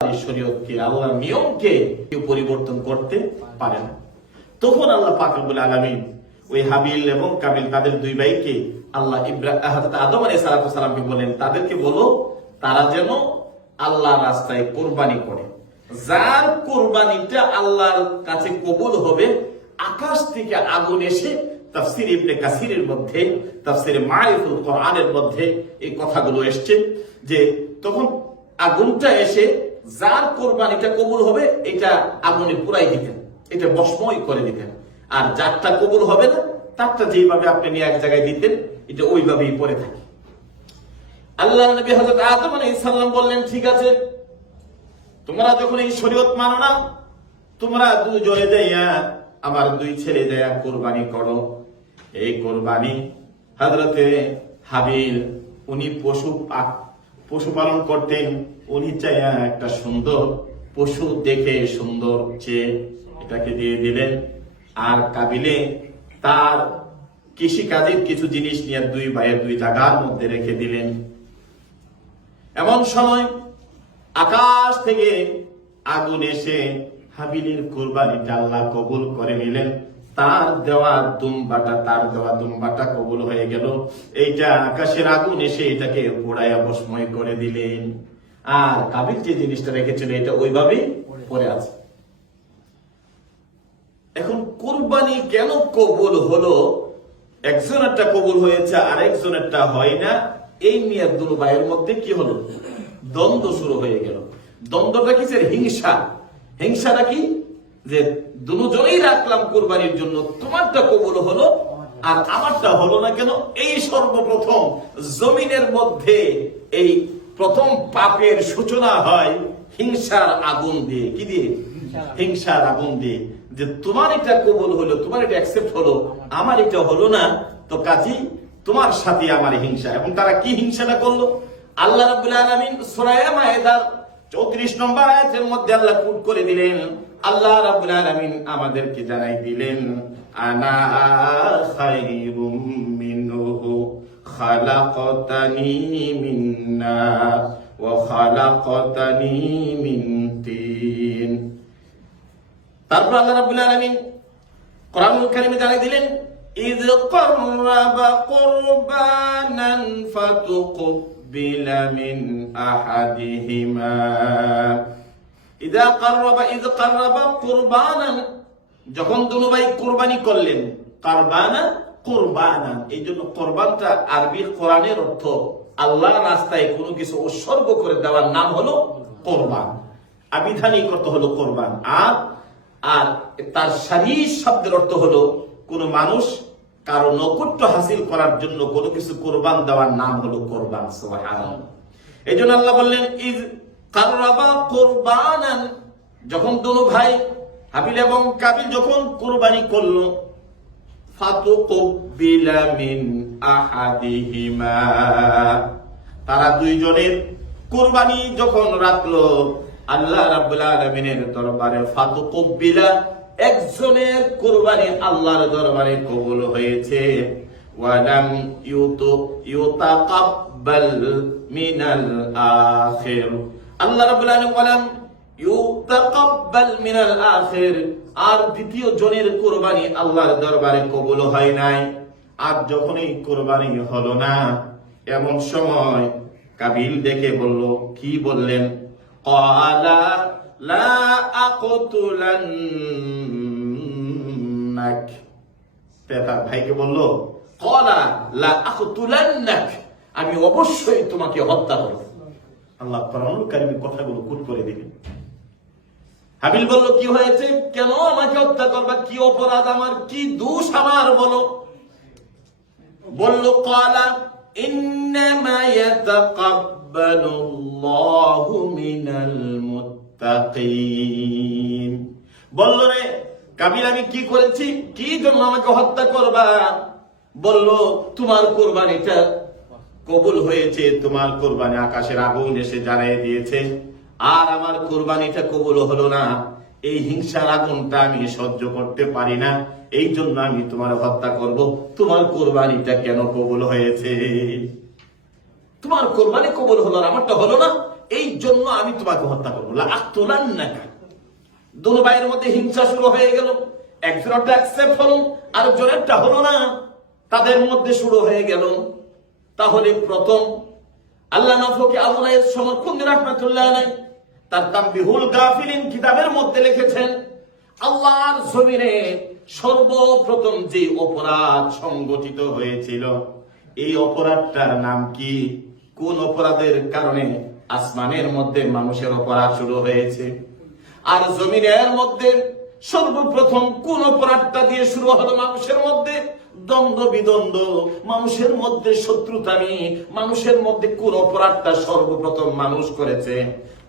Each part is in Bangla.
শরীয়তকে, আল্লাহর নিয়মকে কেউ পরিবর্তন করতে পারে না। তখন আল্লাহ পাক রব্বুল আলামিন ওই হাবিল এবং কাবিল তাদের দুই ভাইকে আল্লাহ হযরত আদম আলাইহিস সালামকে বলেন, তাদেরকে বলো তারা যেন আল্লাহর রাস্তায় কোরবানি করে। যার কোরবানিটা আল্লাহর কাছে কবুল হবে, আকাশ থেকে আগুন এসে তাফসীর ইবনে কাসিরের মধ্যে, তাফসীর মারিফুল কোরআনের মধ্যে এই কথাগুলো এসেছে যে তখন আগুনটা এসে যার কোরবানিটা কবুল হবে এটা আগুনে পুরাই দিতেন, এটা ভস্মই করে দিতেন। আর যারটা কবুল হবে না তারটা যেভাবে আপনি নিয়ে এক জায়গায় দিতেন এটা ওইভাবেই পড়ে থাকে। আল্লাহ নবী হযরত আদম আলাইহিস সালাম বললেন, ঠিক আছে, তোমরা যখন এই শরীয়ত মানো না, তোমরা দুজনে যাইয়া আমার দুই ছেলে যাইয়া কোরবানি করো। এই কোরবানি হযরতে হাবিল উনি পশুপালন করতেন, উনি চাইয়া একটা সুন্দর পশু দেখে সুন্দর চেয়ে এটাকে দিয়ে দিলেন। আর কাবিলে তার কৃষিকাজের কিছু জিনিস নিয়ে দুই ভাইয়ের দুই জায়গার মধ্যে রেখে দিলেন। এমন সময় আকাশ থেকে আগুন এসে হাবিলের কোরবানিটা আল্লাহ কবুল করে নিলেন। তার দেওয়া দুম্বাটা কবুল হয়ে গেল। এইটা আকাশের আগুন এসে এটাকে পোড়াইয়া ভস্ময় করে দিলেন। আর কাবিল যে জিনিসটা রেখেছিল এটা ওইভাবেই পড়ে আছে। এখন কোরবানি কেন কবুল হলো? একজনেরটা কবুল হয়েছে আর একজনেরটা হয় না, এই নিয়ে দুই ভাইয়ের মধ্যে কি হলো? দ্বন্দ্ব শুরু হয়ে গেল। দ্বন্দ্বটা কি? হিংসাটা কি? যে দুজনেই রাখলাম কোরবানির জন্য, তোমারটা কবুল হলো আর আমারটা হলো না কেন? এই সর্বপ্রথম জমিনের মধ্যে এই প্রথম পাপের সূচনা হয় হিংসার আগুন দিয়ে। কি দিয়ে? হিংসার আগুন দিয়ে। যে তোমার এটা কবুল হলো, তোমার এটা অ্যাকসেপ্ট হলো, আমার এটা হলো না, তো কাজী তোমার সাথে আমার হিংসা। এবং তারা কি হিংসাটা করলো? আল্লাহ রাব্বুল আলামিন সূরা মায়েদার 34 নম্বর আয়াতের মধ্যে আল্লাহ কোট করে দিলেন। আল্লাহ রাব্বুল আলামিন আমাদেরকে জানাই দিলেন, আনা খায়রুম মিনহু খালাকতানি মিন নার ওয়া খালাকতানি মিন তিন। তারপর আল্লাহ রাব্বুল আলামিন কোরআনুল কারীমে জানাই দিলেন, ইয ক্বাররাবা কুরবানান ফাতুকবিলা মিন আহাদিহিমা। ইয ক্বাররাবা কুরবানান, যখন দুনো ভাই কুরবানি করলেন। কুরবানান, এই জন্য কুরবানটা আরবি কোরআনের অর্থ আল্লাহর রাস্তায় কোনো কিছু উৎসর্গ করে দেওয়ার নাম হলো কুরবান। আবিধানিক অর্থ হলো কুরবান। আর তার শারীরিক শব্দের অর্থ হলো কোন মানুষ কারো নৈকট্য হাসিল করার জন্য কোনো কিছু কোরবান দেওয়ার নাম হলো কোরবান। সুবহানাল্লাহ। এই জন্য আল্লাহ বললেন, ইয ক্বাররাবা কুরবানান, যখন দুনো ভাই হাবিল এবং কাবিল যখন কোরবানি করলো, ফাতুকবিলা মিন আহাদিহিমা, তারা দুইজনের কোরবানি যখন রাখলো আল্লাহ রাব্বুল আলামিনের দরবারে, ফাতুকবিলা, একজনের কোরবানি আল্লাহর দরবারে কবুল হয়েছে। ওয়ালাম ইউতাকাব্বাল মিনাল আখির, আল্লাহ রাব্বুল আলামিন ওয়ালাম ইউতাকাব্বাল মিনাল আখির, আর দ্বিতীয় জনের কোরবানি আল্লাহর দরবারে কবুল হয় নাই। আর যখন এই কোরবানি হলো না, এমন সময় কাবিল দেখে বলল, কি বললেন? ক্বালা লা আকুতুলান্নাক, তার ভাইকে বলল, ক্বালা লা আকুতুলান্নাক, আমি অবশ্যই তোমাকে হত্যা করব। আল্লাহ কোরআনুল কারীমের কথাগুলো কোট করে দিলেন। হাবিল বলল, কি হয়েছে? কেন আমাকে হত্যা করবা? কি অপরাধ আমার? কি দোষ আমার? বলো। বলল, ক্বালা ইন্নামা ইয়াতাকাব্বালুল্লাহু মিনাল মুত্তাকিন। বলল, রে কাবিল, আমি কি করেছি? কি জন্য আমাকে হত্যা করবা? বলল, তোমার কোরবানিটা কবুল হয়েছে, তোমার কোরবানি আকাশের আগুন এসে জ্বালিয়ে দিয়েছে, আর আমার কোরবানিটা কবুল হলো না। এই হিংসার আগুনটা আমি সহ্য করতে পারি না, এই জন্য আমি তোমার হত্যা করব। তোমার কোরবানিটা কেন কবুল হয়েছে? তোমার কোরবানি কবুল হলো, আমারটা হলো না, এই জন্য আমি তোমাকে হত্যা করবো। লাআকতুলান্নাকা। দুনো ভাইয়ের মধ্যে হিংসা শুরু হয়ে গেল। একজনেরটা অ্যাকসেপ্ট হলো, আরেকজনেরটা হলো না, তাদের মধ্যে শুরু হয়ে গেল। তাহলে প্রথম আল্লাহ নফকি আবুলাইয়ের সমর্থন রাহমাতুল্লাহ আলাইহি তার তামবিহুল গাফিলিন কিতাবের মধ্যে লিখেছেন, আল্লাহর জমিনে সর্বপ্রথম যে অপরাধ সংগঠিত হয়েছিল, এই অপরাধটার নাম কি? কোন অপরাধের কারণে আসমানের মধ্যে মানুষের অপরাধ শুরু হয়েছে, আর জমিনের মধ্যে সর্বপ্রথম কোন অপরাধটা দিয়ে শুরু হলো? মানুষের মধ্যে দ্বন্দ্ব বিদ্বন্দ্ব, মানুষের মধ্যে শত্রুতামি, মানুষের মধ্যে কোন অপরাধটা সর্বপ্রথম মানুষ করেছে?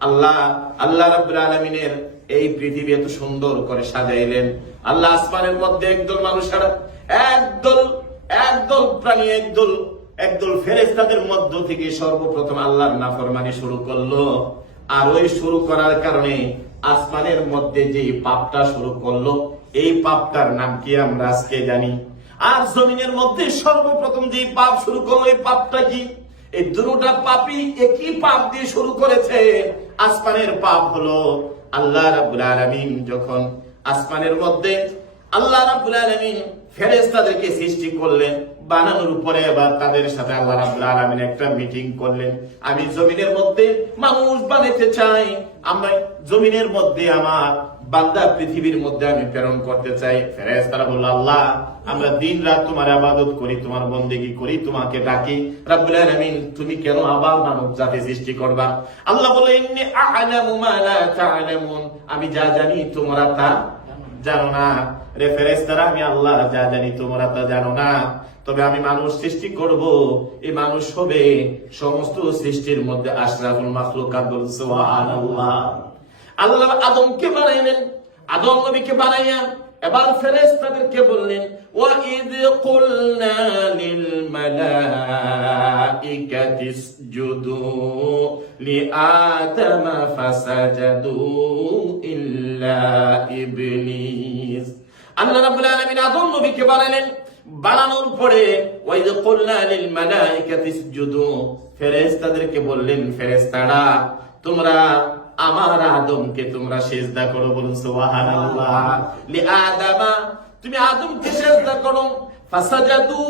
আল্লাহ রাব্বুল আলামিনের এই পৃথিবী এত সুন্দর করে সাজাইলেন। আল্লাহ আসমানের মধ্যে একদল মানুষেরা, একদল প্রাণী, একদল ফেরেশতাদের মধ্য থেকে সর্বপ্রথম আল্লাহর নাফরমানি শুরু করলো। আর ওই শুরু করার কারণে আসমানের মধ্যে যে পাপটা শুরু করলো, এই পাপটার নাম কি আমরা আজকে জানি। আর জমিনের মধ্যে সর্বপ্রথম যে পাপ শুরু করলো, এই পাপটা কি? এই দুটোটা পাপই একই পাপ দিয়ে শুরু করেছে। আসমানের পাপ হলো আল্লাহ রাব্বুল আলামিন যখন আসমানের মধ্যে আল্লাহ রাব্বুল আলামিন ফেরেশতাদেরকে সৃষ্টি করলেন, বানানোর পরে এবার তাদের সাথে আল্লাহ রাব্বুল আলামিন একটা মিটিং করলেন। আমি জমিনের মধ্যে মানুষ বানাতে চাই, আমরা জমিনের মধ্যে আমার বান্দা পৃথিবীর মধ্যে আমি প্রেরণ করতে চাই। ফেরেশতারা বলল, আল্লাহ আমরা দিন রাত তোমার ইবাদত করি, তোমার বন্দেগী করি, তোমাকে ডাকি, রাব্বুল আলামিন তুমি কেন আবার মানব জাতি সৃষ্টি করবা? আল্লাহ বলে, ইন্নী আ'লামু মা লা তা'লামুন, আমি যা জানি তোমরা তা জানো না। রে ফেরেশতারা, আমি আল্লাহ যা জানি তোমরা তা জানো না, তবে আমি মানুষ সৃষ্টি করব। এই মানুষ হবে সমস্ত সৃষ্টির মধ্যে আশরাফুল মাখলুকাত। সুবহানাল্লাহ। আল্লাহ আদমকে বানাইলেন, আদম নবীকে বানাইয়া এবার ফেরেশতাদেরকে বললেন, ওয়া ইয কুলনা লিল মালাইকাতি ইসজুদু লিআদামা ফাসাজাদু ইল্লা ইবলিস। আল্লাহ রাব্বুল আলামিন আদম নবীকে বানাইলেন, বানানোর পরে ওয়া ইয কুলনা লিল মালাইকাতি ইসজুদু, ফেরেশতাদেরকে বললেন, ফেরেশতারা তোমরা আমার আদমকে তোমরা সিজদা করো। বলুন সুবহানাল্লাহ। লিআদামা, তুমি আদমকে সিজদা করো। ফাসাজাদু,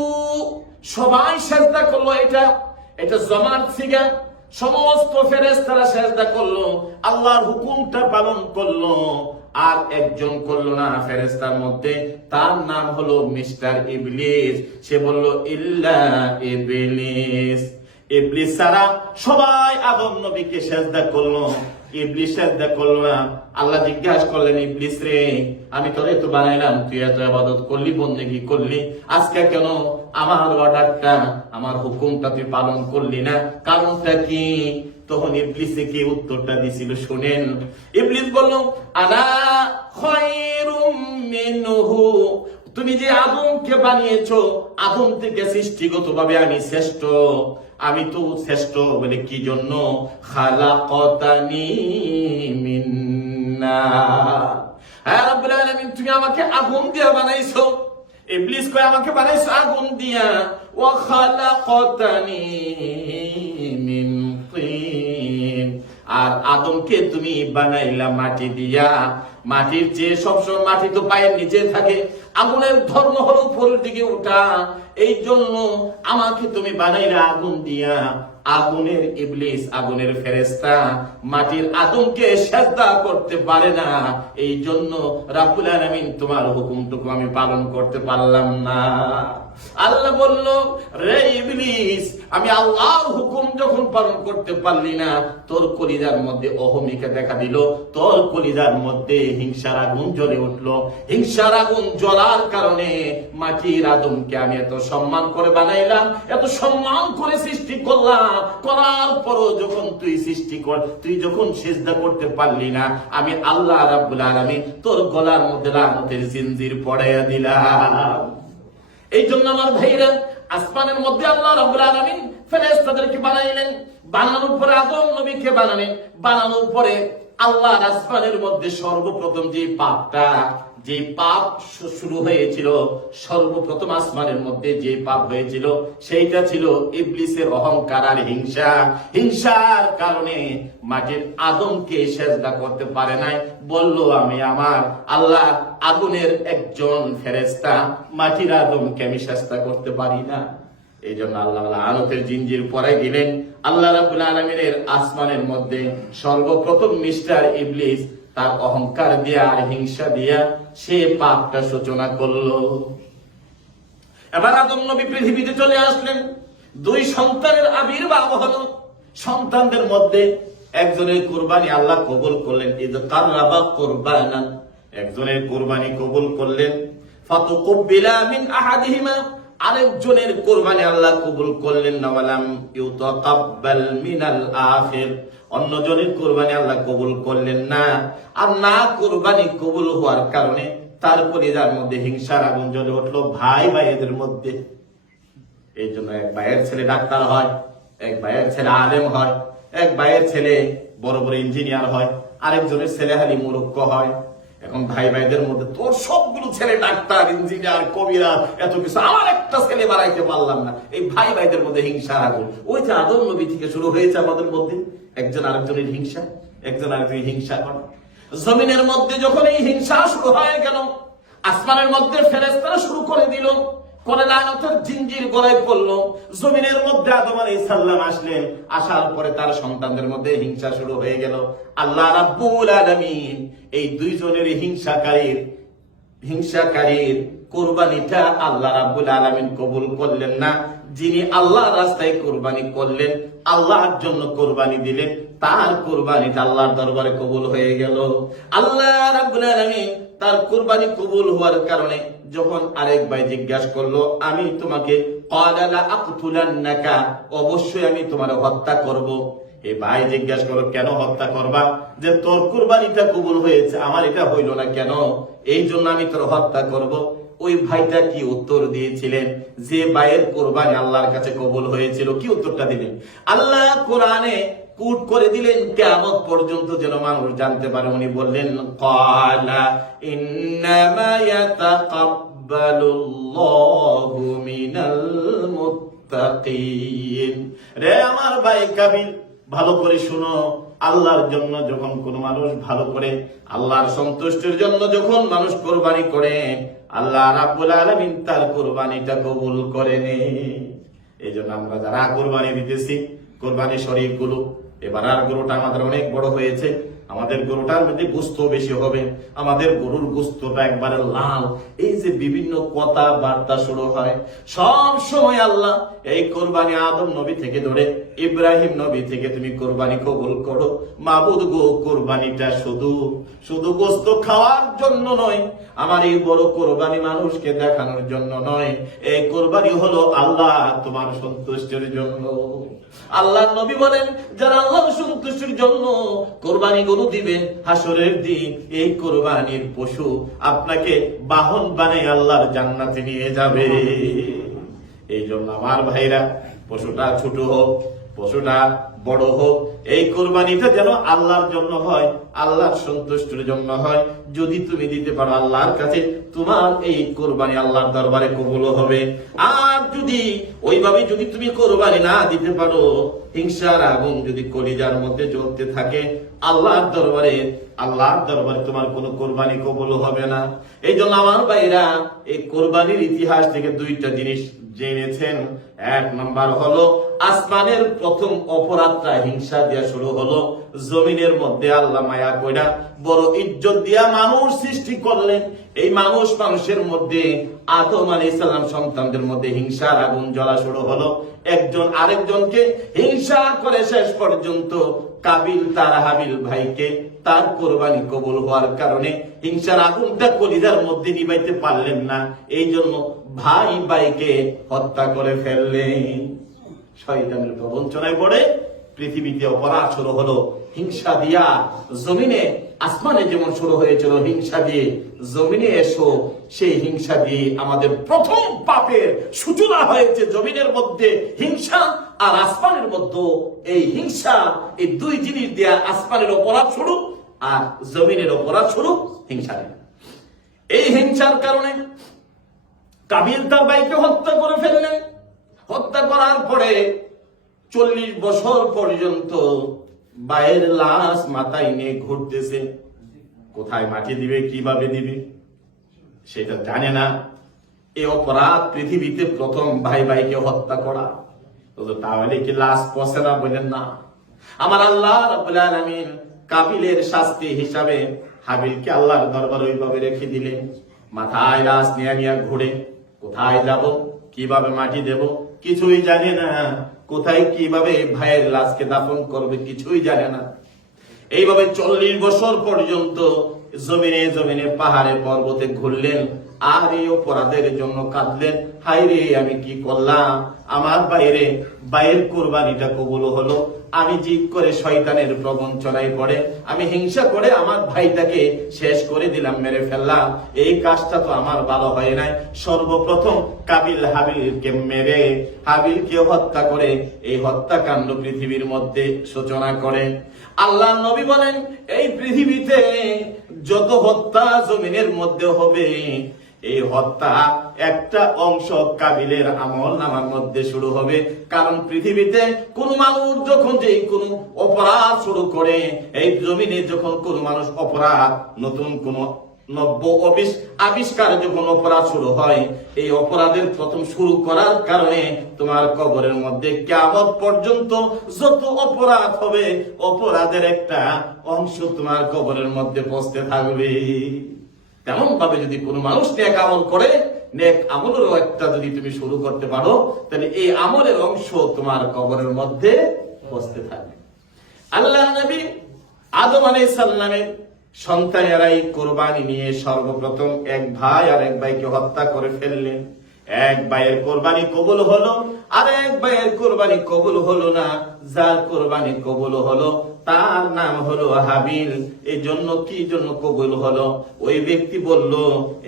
সবাই সিজদা করলো। এটা জামাত সিগা, সমস্ত ফেরেশতারা সিজদা করলো, আল্লাহর হুকুমটা পালন করলো। আর একজন করলো না ফেরেশতার মধ্যে, তার নাম হলো মিস্টার ইবলিস। সে বলল, ইল্লা ইবলিস, ইবলিস ছাড়া সবাই আদম নবীকে সিজদা করলো, ইবলিস সিজদা করলো না। আল্লাহ জিজ্ঞাসা করলেন, ইবলিস রে, আমি তোরে তো বানাইলাম, তুই এত ইবাদত করলি, বন্দেগী করলি, আজকে কেন আমার অর্ডারটা, আমার হুকুমটা তুই পালন করলি না? কারণটা কি? তখন ইবলিসে কি উত্তরটা দিছিল শুনেন। ইবলিস বলল, আনা খায়রুম মিনহু, তুমি যে আদমকে বানিয়েছো, আদম থেকে সৃষ্টিগতভাবে আমি শ্রেষ্ঠ। আমি তো শ্রেষ্ঠ বলে কি জন্য? খালাকাতানি মিন নার, হ্যাঁ রাব্বুল আলামিন তুমি আমাকে আগুন দিয়ে বানাইছো। ইবলিস কয়, আমাকে বানাইছো আগুন দিয়া। ওয়া খালাকাতানি মিন তিন, আর আদমকে তুমি বানাইলা মাটি দিয়া। মাটির চেয়ে সবসময় মাটি তো পায়ের নিচে থাকে, আগুনের ধর্ম হলো উপরের দিকে ওঠা। এই জন্য আমাকে তুমি বানাইলা আগুন দিয়া। আগুনের ইবলিস, আগুনের ফেরেশতা মাটির আদমকে সিজদা করতে পারে না, এই জন্য রাব্বুল আলামিন তোমার হুকুমটুকু আমি পালন করতে পারলাম না। আল্লাহ বলল, রে ইবলিস, আমি আল্লাহর হুকুম যখন পালন করতে পারলি না, তোর কলিজার মধ্যে অহমিকা দেখা দিল, তোর কলিজার মধ্যে হিংসার আগুন জ্বলে উঠলো। হিংসার আগুন জ্বলার কারণে মাটির আদমকে আমি এত সম্মান করে বানাইলাম, এত সম্মান করে সৃষ্টি করলাম, করার পরও যখন তুই যখন সিজদা করতে পারলি না, আমি আল্লাহ রাব্বুল আলামিন তোর গলার মধ্যে লানতের জিনজির পড়াইয়া দিলাম। এই জন্য আমার ভাইরা, আসমানের মধ্যে আল্লাহ রাব্বুল আলামিন ফেরেশতাদেরকে বানাইলেন, বানানোর পরে আদম নবীকে বানালেন, বানানোর পরে আল্লাহর আসমানের মধ্যে সর্বপ্রথম যে পাপ শুরু হয়েছিল, সর্বপ্রথম আসমানের মধ্যে যে পাপ হয়েছিল সেইটা ছিল ইবলিসের অহংকার আর হিংসার কারণে মাটির আদমকে সেজদা করতে পারে নাই। বলল আমি আমার আল্লাহ আগুনের একজন ফেরেশতা, মাটির আদমকে আমি সেজদা করতে পারি না। এই জন্য আল্লাহ লানতের জিঞ্জির পরে দিলেন। আল্লাহ রাব্বুল আলামিনের আসমানের মধ্যে সর্বপ্রথম মিস্টার ইবলিস তার অহংকার দিয়া আর হিংসা দিয়া সে পাপটা সূচনা করলো। এবার আদম নবী পৃথিবীতে চলে আসলেন, দুই সন্তানের আবির্ভাব হলো। সন্তানদের মধ্যে একজনের কুরবানি আল্লাহ কবুল করলেন, ইদ কাররাবা কুরবানান, একজনের কুরবানি কবুল করলেন। ফাতুকুবিলা মিন আহাদিহিমা, আরেকজনের কুরবানি আল্লাহ কবুল করলেন না। ওয়ালাম ইউতাকাব্বাল মিনাল আখির, অন্যজনের কুরবানি আল্লাহ কবুল করলেন না। আর না কুরবানি কবুল হওয়ার কারণে তারপরে যার মধ্যে হিংসার আগুন জ্বলে উঠলো ভাই ভাইদের মধ্যে। এই জন্য এক ভাইয়ের ছেলে ডাক্তার হয়, এক ভাইয়ের ছেলে আলেম হয়, এক ভাইয়ের ছেলে বড় বড় ইঞ্জিনিয়ার হয়, আরেকজনের ছেলে হালি মুরুক্ষ হয়। এখন ভাই ভাইদের মধ্যে তোর সবগুলো ছেলে ডাক্তার, ইঞ্জিনিয়ার, কবিরা, এত কিছু, আমার একটা ছেলে বাড়াইতে পারলাম না। এই ভাই ভাইদের মধ্যে হিংসার আগুন, ওই যে আদম নবী থেকে শুরু হয়েছে আমাদের মধ্যে একজন আরেকজনের হিংসা, একজন আরেকজনের হিংসা করা। জমিনের মধ্যে যখন এই হিংসা শুরু হয়ে গেল, আসমানের মধ্যে ফেরেশতারা শুরু করে দিল, করে লানতের জিঞ্জির গলায় পড়লো। জমিনের মধ্যে আদম আলাইহিস সালাম আসলেন, আসার পরে তার সন্তানদের মধ্যে হিংসা শুরু হয়ে গেল। আল্লাহ রাব্বুল আলামিন এই দুইজনের হিংসাকারীর কুরবানিটা আল্লাহ রাব্বুল আলামিন কবুল করলেন না। যিনি আল্লাহর রাস্তায় কুরবানি করলেন, আল্লাহর জন্য কুরবানি দিলেন, তার কুরবানিটা আল্লাহর দরবারে কবুল হয়ে গেল। আল্লাহ রাব্বুল আলামিন তার কুরবানি কবুল হওয়ার কারণে যখন আরেক ভাই জিজ্ঞাসা করলো আমি তোমাকে, ক্বালা লা আকতুলান্নাকা, অবশ্যই আমি তোমার হত্যা করব। এই ভাই জিজ্ঞাসা করো কেন হত্যা করবা? যে তোর কুরবানিটা কবুল হয়েছে, আমার এটা হইল না কেন, এই জন্য আমি তোর হত্যা করব। ওই ভাইটা কি উত্তর দিয়েছিলেন? যে ভাইয়ের কুরবানি আল্লাহর কাছে কবুল হয়েছিল, কি উত্তরটা দিলেন? আল্লাহ কোরআনে কুট করে দিলেন কিয়ামত পর্যন্ত যেন মানুষ জানতে পারে। উনি বললেন ক্বালা ইন্নামা ইয়াতাকাব্বালুল্লাহু মিনাল মুত্তাকিন। রে আমার ভাই কাবিল, ভালো করে শুনো, আল্লাহর জন্য যখন কোন মানুষ ভালো করে, আল্লাহর সন্তুষ্টির জন্য যখন মানুষ কুরবানি করে, আল্লাহ রাব্বুল আলামিন তার কুরবানিটা কবুল করে নেন। এই জন্য আমরা যারা কুরবানি দিতেছি, কুরবানি শরীফ গুলো, এবার আর গরুটা আমাদের অনেক বড় হয়েছে, আমাদের গরুটার মধ্যে গোস্ত বেশি হবে, আমাদের গরুর গোস্তটা একবারে লাল। এই যে বিভিন্ন কথা বার্তা শুরু হয়, সব সময় আল্লাহ এই কোরবানি আদম নবী থেকে ধরে ইব্রাহিম নবী থেকে তুমি কোরবানি কবুল করো। মাবুদ গো, কোরবানিটা শুধু গোস্ত খাওয়ার জন্য নয়, আমার এই বড় কোরবানি মানুষকে দেখানোর জন্য নয়, এই কোরবানি হলো আল্লাহ তোমার সন্তুষ্টির জন্য। আল্লাহ নবী বলেন যারা আল্লাহ সন্তুষ্টির জন্য কোরবানি গরু দিবেন, হাসরের দিন এই কোরবানির পশু আপনাকে বাহন বানিয়ে আল্লাহর জান্নাতে নিয়ে যাবে। এই জন্য আমার ভাইরা, পশুটা ছোট হোক, পশুটা বড় হোক, এই কোরবানিটা যেন আল্লাহর জন্য হয়, আল্লাহর সন্তুষ্টির জন্য হয়। যদি তুমি দিতে পারো আল্লাহর কাছে, তোমার এই কোরবানি আল্লাহর দরবারে কবুল হবে। আর যদি ওইভাবে যদি তুমি কোরবানি না দিতে পারো, হিংসার আগুন যদি কলিজার মধ্যে জ্বলতে থাকে, আল্লাহর দরবারে তোমার কোনো কোরবানি কবুল হবে না। এই জন্য আমার ভাইরা, এই কোরবানির ইতিহাস থেকে দুইটা জিনিস জেনেছেন। এক নাম্বার হলো আসমানের প্রথম অপরাধটা হিংসা দিয়া শুরু হলো। জমিনের মধ্যে আল্লাহ মায়া কইরা বড় ইজ্জত দিয়া মানুষ সৃষ্টি করলেন। এই মানুষের মধ্যে আদম আলাইহিস সালাম সন্তানদের মধ্যে হিংসার আগুন জ্বলা শুরু হলো। একজন আরেকজনকে হিংসা করে শেষ পর্যন্ত কাবিল তার হাবিল ভাইকে তার কোরবানি কবুল হওয়ার কারণে হিংসার আগুনটা কলিজার মধ্যে নিভাইতে পারলেন না। এই জন্য ভাই ভাইকে হত্যা করে ফেললেন। শয়তানের প্রবঞ্চনায় পড়ে পৃথিবীতে অপরাধ শুরু হলো হিংসা দিয়া। জমিনে আসমানে যেমন শুরু হয়েছিল হিংসা দিয়ে, জমিনে এসো সেই হিংসা দিয়ে আমাদের প্রথম পাপের সূচনা হয়েছে। জমিনের মধ্যে হিংসা আর আসমানের মধ্যে এই হিংসা, এই দুই জিনিস দিয়া আসমানের অপরাধ শুরু, আর জমিনের অপরাধ শুরু হিংসারে। এই হিংসার কারণে কাবিল তার ভাইকে হত্যা করে ফেললেন। হত্যা করার পরে 40 বছর পর্যন্ত ভাইয়ের লাশ মাথায় নিয়ে ঘুরতেছে। কোথায় মাটি দিবে, কিভাবে দিবে সেটা জানে না। এই অপরাধ পৃথিবীতে প্রথম ভাই ভাইকে হত্যা করা। তাহলে কি লাশ পচে না? বলেন না। আমার আল্লাহ রাব্বুল আলামিন কাবিলের শাস্তি হিসাবে হাবিলকে আল্লাহর দরবারে ওইভাবে রেখে দিলেন। মাথায় লাশ নিয়ে নিয়ে ঘুরে, কোথায় যাব, কিভাবে মাটি দেব কিছুই জানে না। কোথায় কিভাবে ভাইয়ের লাশকে দাফন করবে কিছুই জানে না। এইভাবে 40 বছর পর্যন্ত জমিনে জমিনে পাহাড়ে পর্বতে ঘুরলেন আর এই অপরাধের জন্য কাঁদলেন। হায় রে, আমি কি করলাম? আমার ভাইয়ের কোরবানিটা কবুল হলো, আমি জিদ করে শয়তানের প্রবঞ্চনায় পড়ে আমি হিংসা করে আমার ভাইটাকে শেষ করে দিলাম, মেরে ফেললাম। এই কাজটা তো আমার ভালো হয় নাই। সর্বপ্রথম কাবিল হাবিলকে মেরে হাবিলকে হত্যা করে এই হত্যাকাণ্ড পৃথিবীর মধ্যে সূচনা করে। আল্লাহ নবী বলেন, এই পৃথিবীতে যত হত্যা জমিনের মধ্যে হবে, এই হত্যা একটা অংশ কাবিলের আমল নামার মধ্যে শুরু হবে। কারণ পৃথিবীতে কোন মানুষ যখন যে কোন অপরাধ শুরু করে, এই জমিনে যখন কোন মানুষ অপরাধ, নতুন কোন নব্য আবিষ্কার যখন অপরাধ শুরু হয়, এই অপরাধের প্রথম শুরু করার কারণে তোমার কবরের মধ্যে কিয়ামত পর্যন্ত যত অপরাধ হবে, অপরাধের একটা অংশ তোমার কবরের মধ্যে পৌঁছতে থাকবে। তেমন ভাবে যদি কোন মানুষ নেক আমল করে, নেক আমলেরও একটা যদি তুমি শুরু করতে পারো, তাহলে এই আমলের অংশ তোমার কবরের মধ্যে পৌঁছতে থাকবে। আল্লাহ নবী আদম আলাইহিস সালামের সন্তানেরাই কোরবানি নিয়ে সর্বপ্রথম এক ভাই আর এক ভাইকে হত্যা করে ফেললেন। এক ভাইয়ের কোরবানি কবুল হলো, আর এক ভাইয়ের কোরবানি কবুল হলো না। যার কোরবানি কবুল হলো তার নাম হলো হাবিল। এই জন্য কি জন্য কবুল হলো? ওই ব্যক্তি বলল,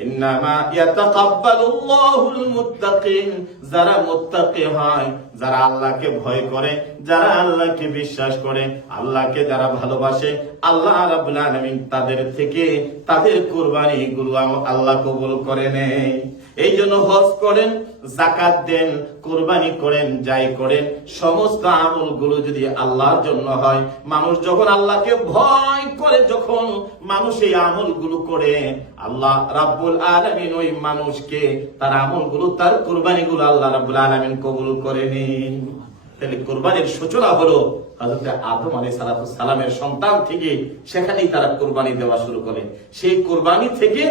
ইন্নামা ইয়াতাকাব্বালুল্লাহুল মুত্তাকিন। যারা মুত্তাকি হয়, যারা আল্লাহকে ভয় করে, যারা আল্লাহকে বিশ্বাস করে, আল্লাহকে যারা ভালোবাসে, আল্লাহ রাব্বুল আলামিন তাদের থেকে তাদের কোরবানিগুলো আল্লাহ কবুল করে নেয়। এই জন্য হজ করেন, যাকাত দেন, কোরবানি করেন, যাই করেন, সমস্ত আমলগুলো যদি আল্লাহর জন্য হয়, মানুষ যখন আল্লাহকে ভয় করে, যখন মানুষ এই আমলগুলো করে, আল্লাহ রাব্বুল আলামিন ওই মানুষকে তার আমলগুলো, তার কোরবানিগুলো আল্লাহ রাব্বুল আলামিন কবুল করে নিন। তাহলে কোরবানির সূচনা হলো হযরত আদম আলাইহিস সালামের সন্তান থেকে। সেখানেই তারা কোরবানি দেওয়া শুরু করে। সেই কোরবানি থেকে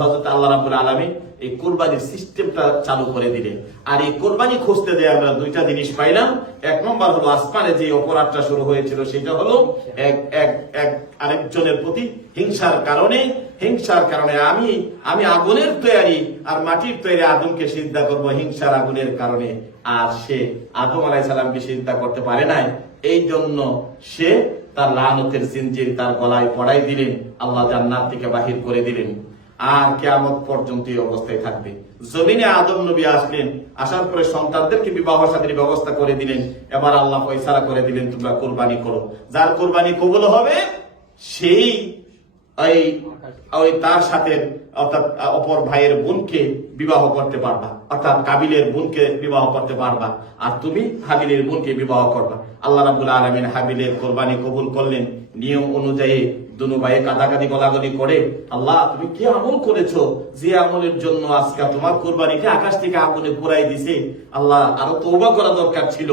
হযরত আল্লাহ রাব্বুল আলামিন এই কোরবানির সিস্টেমটা চালু করে দিলেন। আর এই কোরবানি খুঁজতে দেয় আমরা দুইটা জিনিস পাইলাম। এক নম্বর হলো আসমানে যে অপরাধটা শুরু হয়েছিল, সেটা হলো আরেকজনের প্রতি হিংসার কারণে। আমি আগুনের তৈরি আর মাটির তৈরি আদমকে সিজদা করব হিংসার আগুনের কারণে। আর সে আদম আলাইহিস সালামকে সিজদা করতে পারে নাই। এই জন্য সে তার লানতের জিনজির তার গলায় পড়াই দিলেন। আল্লাহ জান্নাত থেকে বাহির করে দিলেন। আর কিয়ামত পর্যন্ত এই অবস্থায় থাকবে। জমিনে আদম নবী আসলেন, আসার পরে সন্তানদেরকে বিবাহ শাদীর ব্যবস্থা করে দিলেন। এবার আল্লাহ ফয়সালা করে দিলেন, তোমরা কোরবানি করো। যার কোরবানি কবুল হবে সেই ওই তার সাথে অর্থাৎ অপর ভাইয়ের বোনকে বিবাহ করতে পারবা, অর্থাৎ কাবিলের বোনকে বিবাহ করতে পারবা, আর তুমি হাবিলের বোনকে বিবাহ করবা। আল্লাহ রাব্বুল আলামিন হাবিলের কোরবানি কবুল করলেন। নিয়ম অনুযায়ী দুনো ভাইয়ে কাদাকাদি গলাগলি করে, আল্লাহ তুমি কি আমল করেছো যে আমলের জন্য আজকে তোমার কোরবানিকে আকাশ থেকে আগুনে পুরাই দিছে? আল্লাহ আরো তওবা করা দরকার ছিল।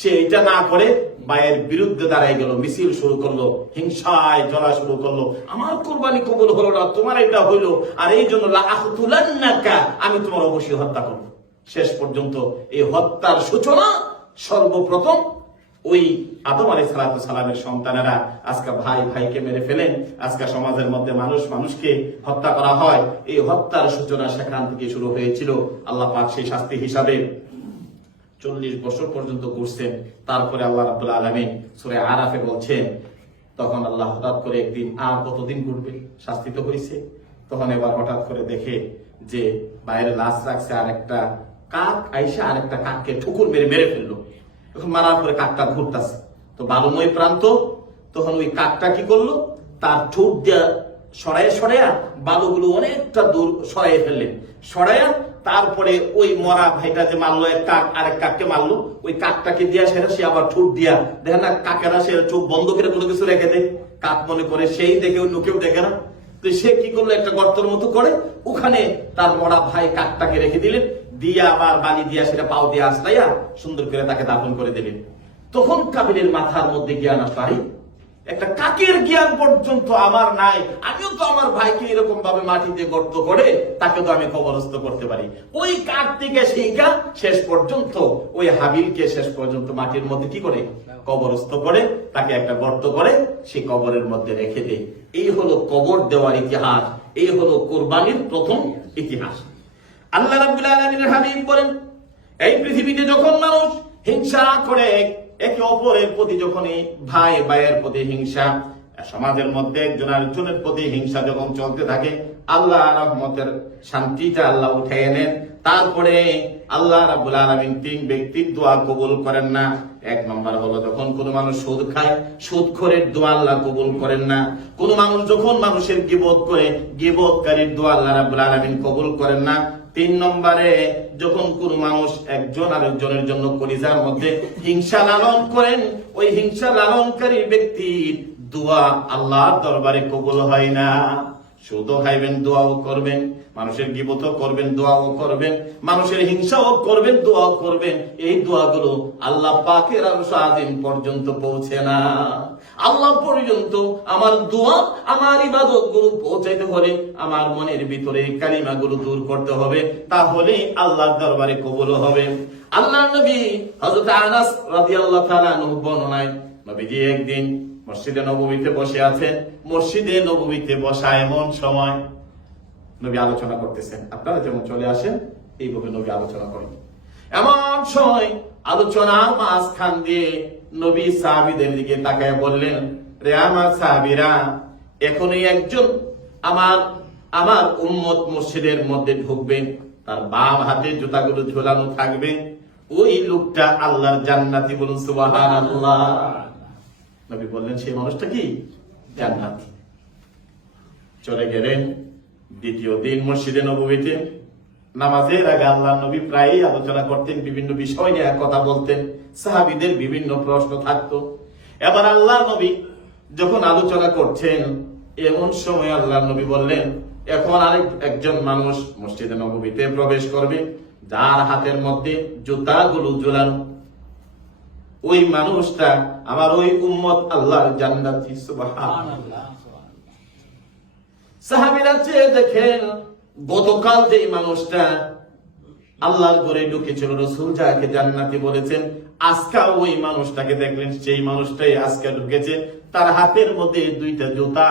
সে এটা না করে ভাইয়ের বিরুদ্ধে দাঁড়াই গেল, মিছিল শুরু করলো, হিংসায় জ্বলা শুরু করলো। আমার কোরবানি কবুল হলো না, তোমার এটা হইলো, আর এই জন্য লাআকতুলান্নাকা, আমি তোমার অবশ্যই হত্যা করবো। শেষ পর্যন্ত এই হত্যার সূচনা সর্বপ্রথম ওই আদম আলাইহিস সালামের সন্তানেরা আজকে ভাই ভাইকে মেরে ফেলেন। আজকে সমাজের মধ্যে মানুষ মানুষকে হত্যা করা হয়। এই হত্যার সূচনা সেখান থেকে শুরু হয়েছিল। আল্লাহ পাক সেই শাস্তি হিসাবে 40 বছর পর্যন্ত ঘুরছেন। তারপরে আল্লাহ রাব্বুল আলামিন সূরা আরাফে বলছেন, তখন আল্লাহ হঠাৎ করে একদিন, আর কতদিন ঘুরবে, শাস্তি তো হয়েছে। তখন এবার হঠাৎ করে দেখে যে বাইরে লাশ রাখছে, আর একটা কাক আইসা আর একটা কাককে ঠুকুর মেরে ফেললো। তখন মারার পরে কাকটা ঘুরতেছে, তো বালুময় প্রান্ত। তখন ওই কাকটা কি করলো, তার ঠোঁট দিয়া সরাইয়া বালুগুলো অনেকটা দূর সরাইয়ে ফেললেন। সরাইয়া তারপরে ওই মরা ভাইটা যে মারলো এক কাক, আরেক কাককে মারলো, ওই কাকটাকে দিয়া সে আবার ঠোঁট দিয়া, দেখে না কাকেরা সে চোখ বন্ধ করে কোনো কিছু রেখে দেয়, কাক মনে করে সেই দেখে অন্য কেউ দেখে না। তো সে কি করলো, একটা গর্তের মতো করে ওখানে তার মরা ভাই কাকটাকে রেখে দিলেন, দিয়া আবার বালি দিয়া সেটা পাও দিয়ে আশ্রাইয়া সুন্দর করে তাকে দাফন করে দিলেন। তখন কাবিলের মাথার মধ্যে জ্ঞান আসে, একটা কাকের জ্ঞান পর্যন্ত আমার নাই, আমিও তো আমার ভাইকে এরকম ভাবে মাটিতে গর্ত করে তাকে তো আমি কবরস্থ করতে পারি। ওই কাক থেকে সেই কাক শেষ পর্যন্ত ওই হাবিলকে শেষ পর্যন্ত মাটির মধ্যে কি করে কবরস্থ করে, তাকে একটা গর্ত করে সেই কবরের মধ্যে রেখে দেয়। এই হলো কবর দেওয়ার ইতিহাস, এই হলো কুরবানির প্রথম ইতিহাস। আল্লাহ রাব্বুল আলামিনের হাবিব বলেন, এই পৃথিবীতে যখন মানুষ হিংসা করে, একে অপরের প্রতি যখনই ভাই ভাইয়ের প্রতি হিংসা, সমাজের মধ্যে একজন আরেকজনের প্রতি হিংসা যখন চলতে থাকে, আল্লাহ রহমতের শান্তিটা আল্লাহ উঠে নেন। তারপরে আল্লাহ রাব্বুল আলামিন তিন ব্যক্তির দোয়া কবুল করেন না। এক নম্বর হলো যখন কোন মানুষ সুদ খায়, সুদখোরের দোয়া আল্লাহ কবুল করেন না। কোন মানুষ যখন মানুষের গীবত করে, গীবতকারীর দোয়া আল্লাহ রাব্বুল আলামিন কবুল করেন না। তিন নম্বরে যখন কোন মানুষ একজন আরেকজনের জন্য কলিজার মধ্যে হিংসা লালন করেন, ওই হিংসা লালনকারী ব্যক্তির দোয়া আল্লাহর দরবারে কবুল হয় না। সুদও খাইবেন, দোয়াও করবেন, মানুষের গীবতও করবেন, দোয়াও করবেন, মানুষের হিংসাও করবেন, দোয়াও করবেন, এই দোয়াগুলো আল্লাহ পাকের আরশ আজিম পর্যন্ত পৌঁছে না। আল্লাহ পর্যন্ত আমার দোয়া, আমার ইবাদত গুলো পৌঁছাইতে হলে আমার মনের ভিতরে কালিমাগুলো দূর করতে হবে, তাহলে আল্লাহর দরবারে কবুল হবে। আল্লাহর নবী হযরত আনাস রাদিয়াল্লাহু তাআলা আনহু বর্ণনায়, নবীজি একদিন মসজিদে নববীতে বসে আছেন। মসজিদে নববীতে বসা এমন সময় নবী আলোচনা করতেছেন, আপনারা যেমন চলে আসেন এইভাবে নবী আলোচনা করেন। এমন সময় আলোচনার মাঝখান দিয়ে নবী সাহাবীদের দিকে তাকায় বললেন, রে আমার সাহাবীরা, এখনই একজন আমার উম্মত মসজিদের মধ্যে ঢুকবেন, তার বাম হাতে জুতাগুলো ঝোলানো থাকবে, ওই লোকটা আল্লাহর জান্নাতি, বলুন সুবহানাল্লাহ। নবী বললেন সেই মানুষটা কি জান্নাতি। চলে গেলেন। দ্বিতীয় দিন মসজিদে নববীতে নামাজের আগে আল্লাহ নবী প্রায়ই আলোচনা করতেন, বিভিন্ন বিষয় নিয়ে কথা বলতেন, সাহাবীদের বিভিন্ন প্রশ্ন থাকতো। এবার আল্লাহ নবী যখন আলোচনা করছেন, এমন সময় আল্লাহ নবী বললেন, এখন একজন মানুষ মসজিদে নববীতে প্রবেশ করবে, যার হাতের মধ্যে জুতাগুলো ঝুলানো, ওই মানুষটা আমার ওই উম্মত আল্লাহর জান্নাতি। সুবহানাল্লাহ। সাহাবীরা চেয়ে দেখেন, গতকাল যে মানুষটা আল্লাহর ঘরে ঢুকেছিল, রাসূল যাকে জান্নাতি বলেছেন, আজকে ওই মানুষটাকে দেখলেন, সেই মানুষটাই আজকে ঢুকেছে, তার হাতের মধ্যে দুইটা জুতা।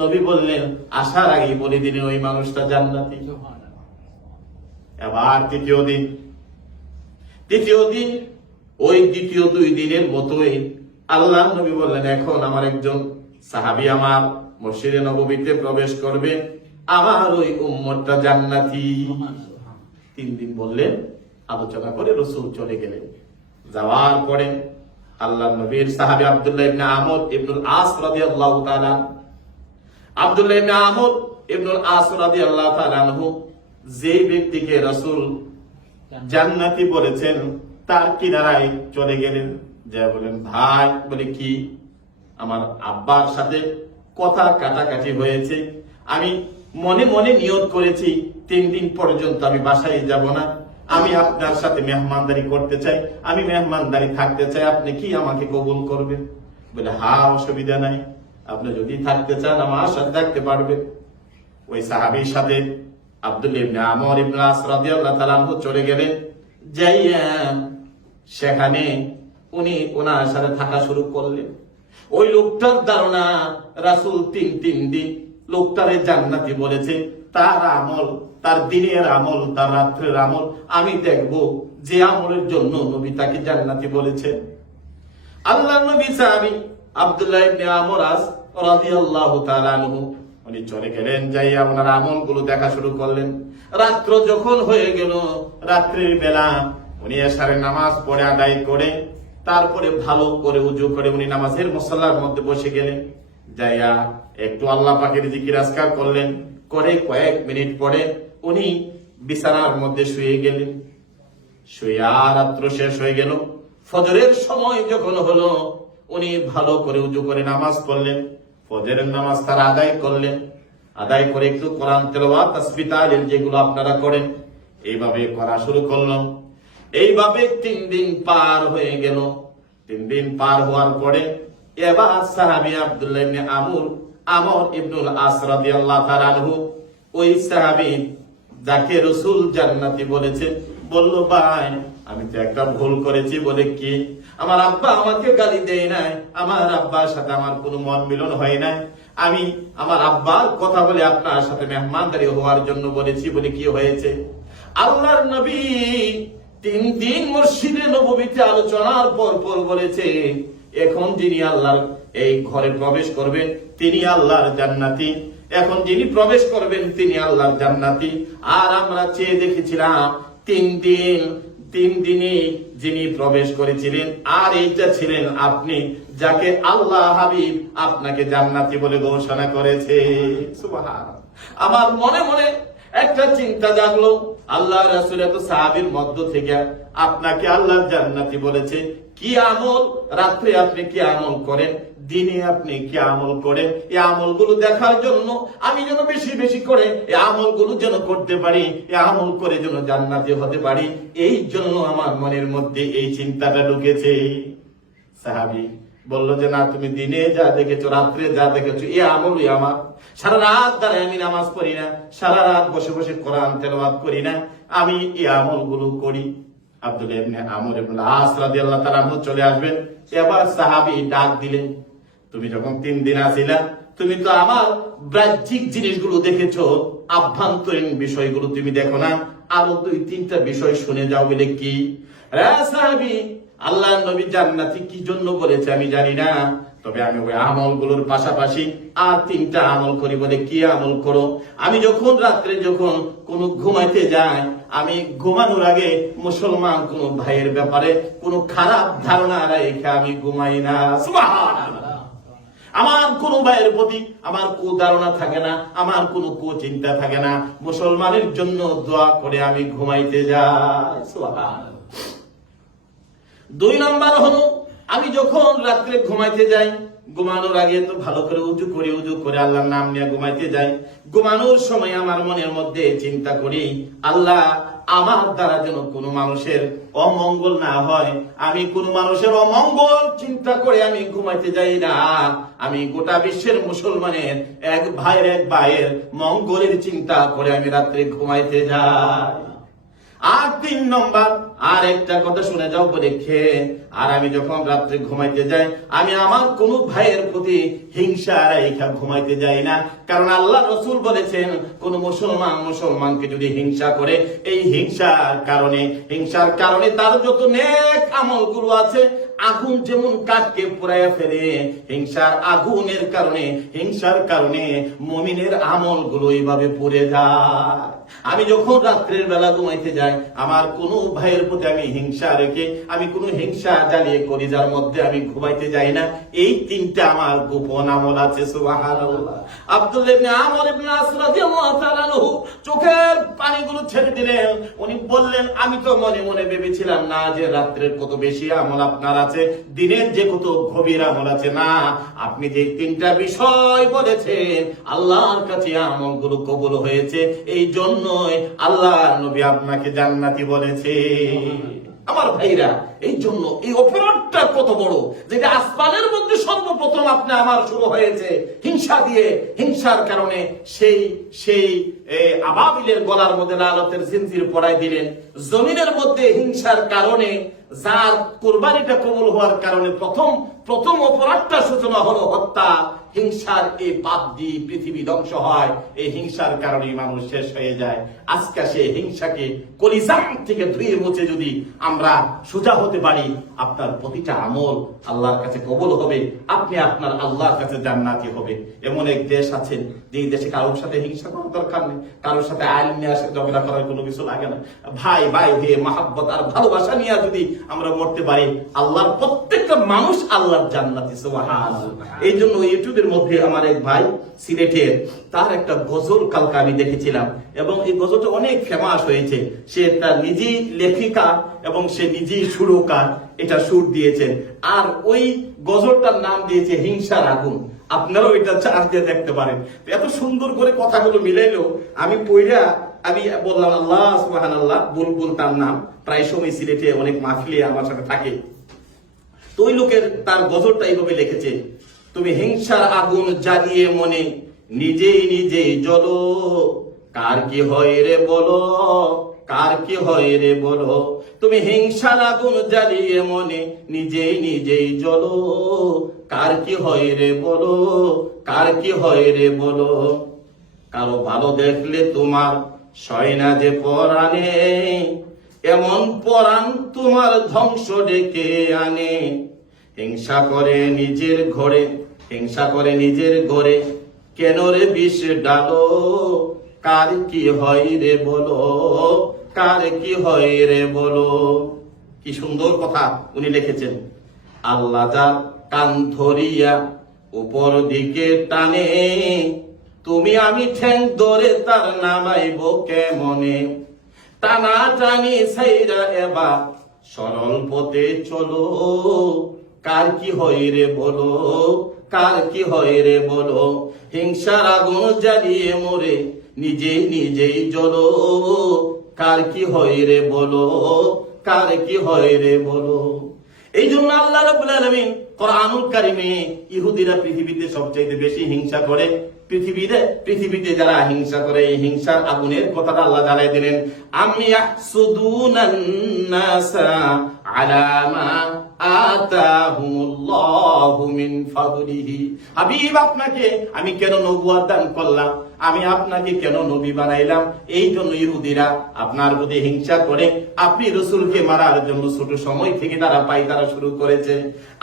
নবী বললেন, আসার আগে বলে দিলেন ওই মানুষটা জান্নাতি। এবার তৃতীয় দিন ওই দ্বিতীয় 2 দিনের মতোই আল্লাহ নবী বললেন, এখন আমার একজন সাহাবী আমার মসজিদে নববীতে প্রবেশ করবে, আমার ওই উম্মতটা জান্নাতি। 3 দিন বললেন, আলোচনা করে রাসূল চলে গেলেন। যাওয়ার পরে আল্লাহ নবীর সাহাবী আব্দুল্লাহ ইবনে আমর ইবনুল আস রাদিয়াল্লাহু তাআলা, আব্দুল্লাহ ইবনে আমর ইবনুল আস রাদিয়াল্লাহু তাআলা আনহু যে ব্যক্তিকে রাসূল জান্নাতি বলেছেন, তার কিনারায় চলে গেলেন। যা বলেন, ভাই, বলে কি, আমার আব্বার সাথে কথা কাটাকাটি হয়েছে, আমি মনে মনে নিয়ত করেছি 3 দিন পর্যন্ত আমি বাসায় যাব না, আমি আপনার সাথে মেহমানদারি করতে চাই, আমি মেহমানদারি থাকতে চাই, আপনি কি আমাকে কবুল করবেন? বলে, হ্যাঁ, অসুবিধা নাই, আপনি যদি থাকতে চান আমার সাথে থাকতে পারবেন। ওই সাহাবীর সাথে আব্দুল্লাহ ইবনে আমর ইবনে আস রাদিয়াল্লাহু তাআলা আনহু চলে গেলেন। যাইয়া সেখানে উনি ওনার সাথে থাকা শুরু করলেন। ওই লোকটার ধারণা রাসূল 3 দিন লোকটারে জান্নাতি বলেছে, তার আমল, তার দিনের আমল, তার রাত্রের আমল আমি দেখব, যে আমলের জন্য নবী তাকে জান্নাতি বলেছে। আল্লাহর নবী সাহাবী আব্দুল্লাহ ইবনে আমর আস রাদিয়াল্লাহু তাআলা আনহু উনি চলে গেলেন, যাইয়া ওনার আমলগুলো দেখা শুরু করলেন। রাত্র যখন হয়ে গেল, রাত্রির বেলা উনি এশারের নামাজ পড়ে আদায় করে তারপরে ভালো করে উজু করে উনি নামাজের মুসাল্লার মধ্যে বসে গেলেন। যাইয়া একটু আল্লাহ পাকের জিকির আজকার করলেন, করে কয়েক মিনিট পরে উনি বিছানার মধ্যে শুয়ে গেলেন। শুয়ে রাত্র শেষ হয়ে গেল। ফজরের সময় যখন হলো, উনি ভালো করে উজু করে নামাজ পড়লেন। ফজরের নামাজ তারা আদায় করলেন। আদায় করে একটু কোরআন তেলাওয়াত, তাসবিহ তাহলিল যেগুলো আপনারা করেন, এইভাবে করা শুরু করলাম। এইভাবে 3 দিন পার হয়ে গেল। 3 দিন পার হওয়ার পরে এবার সাহাবী আব্দুল্লাহ ইবনে আমর ইবনুল আস রাদিয়াল্লাহু তাআলা আনহু, ওই সাহাবী যাকে রাসূল জান্নাতি বলেছেন, বলল, ভাই আমি তো একটা ভুল করেছি। বলে কি? আমার আব্বা আমাকে গালি দেয় নাই, আমার আব্বার সাথে আমার কোনো মন মিলন হয় নাই, আমি আমার আব্বার কথা বলে আপনার সাথে মেহমানদারি হওয়ার জন্য বলেছি। বলে কি হয়েছে? আল্লাহর নবী 3 দিন মসজিদে নববীতে আলোচনার পর বলেছে, এখন যিনি আল্লাহর এই ঘরে প্রবেশ করবেন তিনি আল্লাহর জান্নাতি, এখন যিনি প্রবেশ করবেন তিনি আল্লাহর জান্নাতি। আর আমরা চেয়ে দেখেছিলাম 3 দিনে যিনি প্রবেশ করেছিলেন, আর এইটা ছিলেন আপনি, যাকে আল্লাহ হাবিব আপনাকে জান্নাতি বলে ঘোষণা করেছে। সুবহানাল্লাহ। আমার মনে মনে একটা চিন্তা জাগলো, আল্লাহ রাসূল এত সাহাবীর মধ্য থেকে আপনাকে আল্লাহ জান্নাতি বলেছে, কি আমল রাত্রে আপনি কি আমল করেন, দিনে আপনি কি আমল করেন, এই আমলগুলো দেখার জন্য আমি যেন বেশি বেশি করে এই আমলগুলো যেন করতে পারি, এই আমল করে যেন জান্নাতি হতে পারি, এই জন্য আমার মনের মধ্যে এই চিন্তাটা ঢুকেছে। সাহাবী বলল যে, না, তুমি দিনে যা দেখেছো, রাত্রে যা দেখেছো, এই আমলই আমার। সারা রাত দাঁড়ায় আমি নামাজ পড়ি না, সারা রাত বসে বসে কোরআন তেলাওয়াত করি না, আমি এই আমলগুলো করি। আব্দুল্লাহ ইবনে আমর ইবনে আস রাদিয়াল্লাহু তাআলা চলে আসবেন। এবার সাহাবী ডাক দিলেন, তুমি যখন 3 দিন আছিলা, তুমি তো আমার বাহ্যিক জিনিসগুলো দেখেছো, আভ্যন্তরীণ বিষয়গুলো তুমি দেখো না, আরো 2-3টা বিষয় শুনে যাও। বলে কি? সাহাবী, আল্লাহ নবী জান্নাতি কি জন্য বলেছে আমি জানি না, তবে আমি ওই আমলগুলোর পাশাপাশি আর 3টা আমল করি। বলে কি আমল করো? আমি যখন রাত্রে যখন কোনো ঘুমাইতে যাই, আমি ঘুমানোর আগে মুসলমান কোন ভাইয়ের ব্যাপারে কোনো খারাপ ধারণা রেখে আমি ঘুমাই না। সুবহানাল্লাহ। আমার কোন ভাইয়ের প্রতি আমার ধারণা থাকে না, আমার কোনো চিন্তা থাকে না, মুসলমানের জন্য দোয়া করে আমি ঘুমাইতে যাই। সুবহানাল্লাহ। 2 নম্বর হলো, আমি যখন রাত্রে ঘুমাইতে যাই, ঘুমানোর আগে তো ভালো করে উজু করে আল্লাহর নাম নিয়ে ঘুমাইতে যাই। ঘুমানোর সময় আমার মনের মধ্যে চিন্তা করি, আল্লাহ আমার দ্বারা যেন কোনো মানুষের অমঙ্গল না হয়, আমি কোন মানুষের অমঙ্গল চিন্তা করে আমি ঘুমাইতে যাই না, আমি গোটা বিশ্বের মুসলমানের এক ভাইয়ের মঙ্গলের চিন্তা করে আমি রাত্রে ঘুমাইতে যাই। আর 3 নম্বর আর একটা কথা শুনে যাও। বলে খেয়ে আর আমি যখন রাত্রে ঘুমাইতে যাই, আমি আমার কোন ভাইয়ের প্রতি হিংসা রেখা ঘুমাইতে যাই না, কারণ আল্লাহ রাসূল বলেছেন, কোন মুসলমানকে যদি হিংসা করে, এই হিংসার কারণে তার যত নেক আমলগুলো আছে, আগুন যেমন কাঠকে পোড়াইয়া ফেলে, হিংসার কারণে মুমিনের আমলগুলো এইভাবে পুড়ে যায়। আমি যখন রাত্রের বেলা ঘুমাইতে যাই, আমার কোন ভাইয়ের প্রতি আমি হিংসা রেখে, আমি কোন হিংসা জ্বালিয়ে কলিজার মধ্যে আমি ঘুমাইতে যাই না। এই 3টা আমার গোপন আমল আছে। সুবহানাল্লাহ। আব্দুল্লাহ ইবনে আমর ইবনে আস রাদিয়াল্লাহু তাআলা আনহু চোখের পানিগুলো ছেড়ে দিলেন। উনি বললেন, আমি তো মনে মনে ভেবেছিলাম না যে রাত্রের কত বেশি আমল আপনার আছে, দিনের যে কত গভীর আমল আছে। না, আপনি যে 3টা বিষয় বলেছেন, আল্লাহর কাছে আমলগুলো কবুল হয়েছে, এই জন্যই আল্লাহ নবী আপনাকে জান্নাতি বলেছে। আমার ভাইরা, এই জন্য এই অপরাধটা কত বড়, যেটা আসমানের মধ্যে সর্বপ্রথম আপনি আমার শুরু হয়েছে হিংসা দিয়ে। হিংসার কারণে সেই আবাবিলের গলার মধ্যে লালতের জিনজির পরাই দিলেন। জমিনের মধ্যে হিংসার কারণে যার কুরবানিটা কবুল হওয়ার কারণে প্রথম অপরাধটা সূচনা হলো হত্যা। হিংসার এই পাপ দিয়ে পৃথিবী ধ্বংস হয়, এই হিংসার কারণে মানুষ শেষ হয়ে যায়। আজকে সে হিংসাকে কলিজাম থেকে ধুয়ে মুছে যদি আমরা সোজা হতে পারি, আপনার প্রতিটা আমল আল্লাহর কাছে কবুল হবে, আপনি আপনার আল্লাহর কাছে জান্নাতি হবে। এমন এক দেশ আছে, যে দেশে কারোর সাথে হিংসা করার দরকার নেই, কারোর সাথে আইন নিয়ে আসে ঝগড়া করার কোনো কিছু লাগে না। ভাই হয়ে মহাব্বত আর ভালোবাসা নিয়ে যদি আমরা মরতে পারি, আল্লাহর প্রত্যেকটা মানুষ আল্লাহ আল্লাহর জান্নাতি। সুবহানাল্লাহ। এই জন্য ইউটিউবের মধ্যে আমার এক ভাই সিলেটের, তার একটা গজল কালকে আমি দেখেছিলাম এবং এই গজলটা অনেক ফেমাস হয়েছে। সে তার নিজেই লেখিকা এবং সে নিজেই সুরকার, এটা সুর দিয়েছেন। আর ওই গজলটার নাম দিয়েছে হিংসার আগুন। আপনারাও এটা চার্জ দিয়ে দেখতে পারেন। এত সুন্দর করে কথাগুলো মিলাইলো, আমি পইরা আমি বললাম আল্লাহ সুবহানাল্লাহ। বুলবুল তার নাম, প্রায় সময় সিলেটে অনেক মাহফিলে আমার সাথে থাকে। তো ওই লোকের তার গজলটা এইভাবে লিখেছে, তুমি হিংসার আগুন জ্বালিয়ে মনে নিজেই নিজেই জ্বলো, কার কি হয় রে বলো, কার কি হয় রে বলো। তুমি হিংসার আগুন জ্বালিয়ে মনে নিজেই নিজেই জ্বলো, কার কি হয় রে বলো, কার কি হয় রে বলো। কারো ভালো দেখলে তোমার সয় না যে পরাণে, এমন পরাণ তোমার ধ্বংস ডেকে আনে। হিংসা করে নিজের ঘরে, হিংসা করে নিজের ঘরে, কেন রে বিষ ডালো, কার কি হয় রে বলো, কার কি হয় রে বলো। কি সুন্দর কথা উনি লিখেছেন। আল্লাহ যার কান ধরিয়া উপর দিকে টানে, তুমি আমি ঠ্যাং ধরে তার নামাইব কেমনে। টানা টানি সাইরা এবার সরল পথে চলো, কার কি হয় রে বলো, কার কি হয় রে বলো। হিংসার আগুন জ্বালিয়ে মরে নিজেই নিজেই জ্বলো, কার কি হয় রে বলো, কার কি হয় রে বলো। এই জন্য আল্লাহ রাব্বুল আলামিন কোরআনুল কারীমে ইহুদিরা পৃথিবীতে সবচেয়ে বেশি হিংসা করে। পৃথিবীতে যারা হিংসা করে, এই হিংসার আগুনের কথাটা আল্লাহ জানাই দিলেন। আমি ইয়াহসুদুনান নাসা আলা মা আতাহুমুল্লাহু মিন ফাদলিহি। হাবিব, আপনাকে আমি কেন নবুয়ত দান করলাম, আমি আপনাকে কেন নবী বানাইলাম, এই জন্য ইহুদিরা আপনার প্রতি হিংসা করে। আপনি রাসূলকে মারার জন্য ছোট সময় থেকে তারা পায়তারা শুরু করেছে।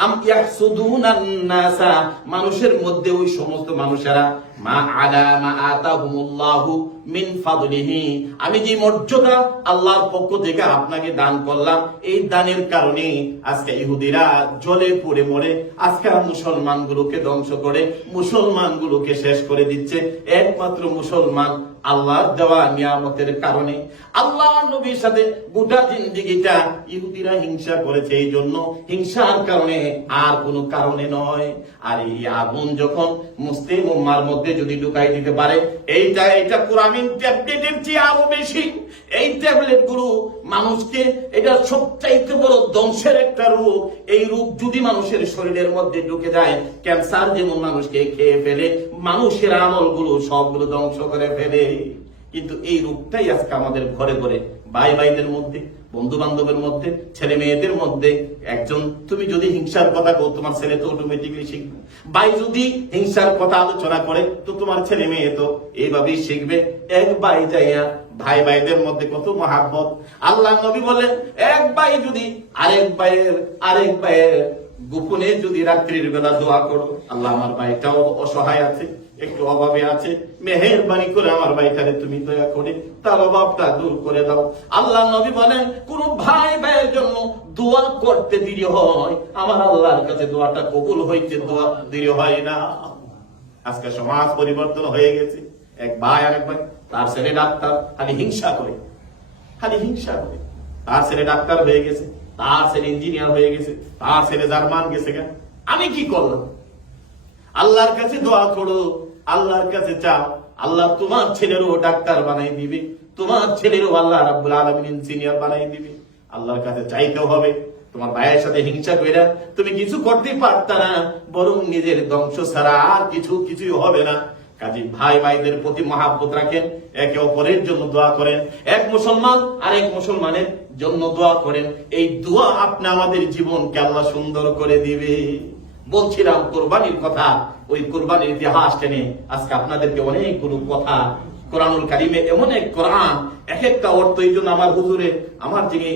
আম ইয়াহসুদুনান নাসা, মানুষের মধ্যে ওই সমস্ত মানুষেরা মা আলা মা আতাহুমুল্লাহু মিন ফাদলিহি, আমি যে মর্যাদা আল্লাহর পক্ষ থেকে আপনাকে দান করলাম, এই দানের কারণে আজকে ইহুদিরা জ্বলে পুড়ে মরে, আজকে মুসলমানগুলোকে ধ্বংস করে, মুসলমানগুলোকে শেষ করে দিচ্ছে। একমাত্র মুসলমান আল্লাহর দেওয়া নিয়ামতের কারণে। আল্লাহ নবীর সাথে গোটা জিন্দেগিটা ইহুদিরা হিংসা করেছে, এই জন্য হিংসার কারণে, আর কোনো কারণে নয়। আর এই আগুন যখন মুসলিম উম্মার মধ্যে যদি ঢুকাই দিতে পারে, এটা কোরআনিক ট্যাবলেটের চেয়ে আরো বেশি। এই ট্যাবলেট গুলো মানুষকে, এটা সবচাইতে বড় ধ্বংসের একটা রোগ। এই রোগ যদি মানুষের শরীরের মধ্যে ঢুকে যায়, ক্যান্সার যেমন মানুষকে খেয়ে ফেলে, মানুষের আমলগুলো সবগুলো ধ্বংস করে ফেলে। কিন্তু এই রোগটাই আজকে আমাদের ঘরে ঘরে, ভাই ভাইদের মধ্যে, বন্ধু বান্ধবের মধ্যে, ছেলে মেয়েদের মধ্যে। একজন তুমি যদি হিংসার কথা কো, তোমার ছেলে তো অটোমেটিক্যালি শিখবে। ভাই যদি হিংসার কথা আলোচনা করে, তো তোমার ছেলে মেয়ে তো এইভাবেই শিখবে। এক ভাই যাইয়া ভাই ভাইদের মধ্যে কত মহাব্বত। আল্লাহ নবী বলেন, এক ভাই যদি আরেক ভাইয়ের গোপনে যদি রাত্রির বেলা দোয়া করো, আল্লাহ আমার ভাইটাও অসহায় আছে, একটু অভাবে আছে, মেহেরবানি করে আমার ভাইটারে তুমি দয়া করে তার অভাবটা দূর করে দাও। আল্লাহ নবী বলেন, কোন ভাই ভাইয়ের জন্য দোয়া করতে দেরি হয়, আমার আল্লাহর কাছে দোয়াটা কবুল হইতে দোয়া দেরি হয় না। আজকে সমাজ পরিবর্তন হয়ে গেছে। এক ভাই আরেক ভাই, তার ছেলে ডাক্তার, খালি হিংসা করে, খালি হিংসা করে। তার ছেলে ডাক্তার হয়ে গেছে, তার ছেলে ইঞ্জিনিয়ার হয়ে গেছে, তার ছেলে জার্মান গেছে। কেন? আমি কি করলাম? আল্লাহর কাছে দোয়া করো, আল্লাহর কাছে চাও, আল্লাহ তোমার ছেলেরও ডাক্তার বানাই দিবে, তোমার ছেলেরও আল্লাহ রাব্বুল আলামিন ইঞ্জিনিয়ার বানাই দিবে। আল্লাহর কাছে চাইতে হবে। তোমার ভাইয়ের সাথে হিংসা কইরা তুমি কিছু করতে পারতা না, বরং নিজের ধ্বংস ছাড়া আর কিছুই হবে না। কাজী ভাই ভাইদের প্রতি মহাব্বত রাখেন, একে অপরের জন্য দোয়া করেন, এক মুসলমান আরেক মুসলমানের জন্য দোয়া করেন। এই দোয়া আপনি আমাদের জীবনকে আল্লাহ সুন্দর করে দিবে। বলছিলাম কোরবানির কথা, ওই কোরবানির ইতিহাস টেনে আজকে আপনাদেরকে অনেকগুলো কথা, কোরআনুল কারীমে এমন এক কোরআন, এক একটা অর্থ। এই জন্য আমার হুজুরে, আমার যিনি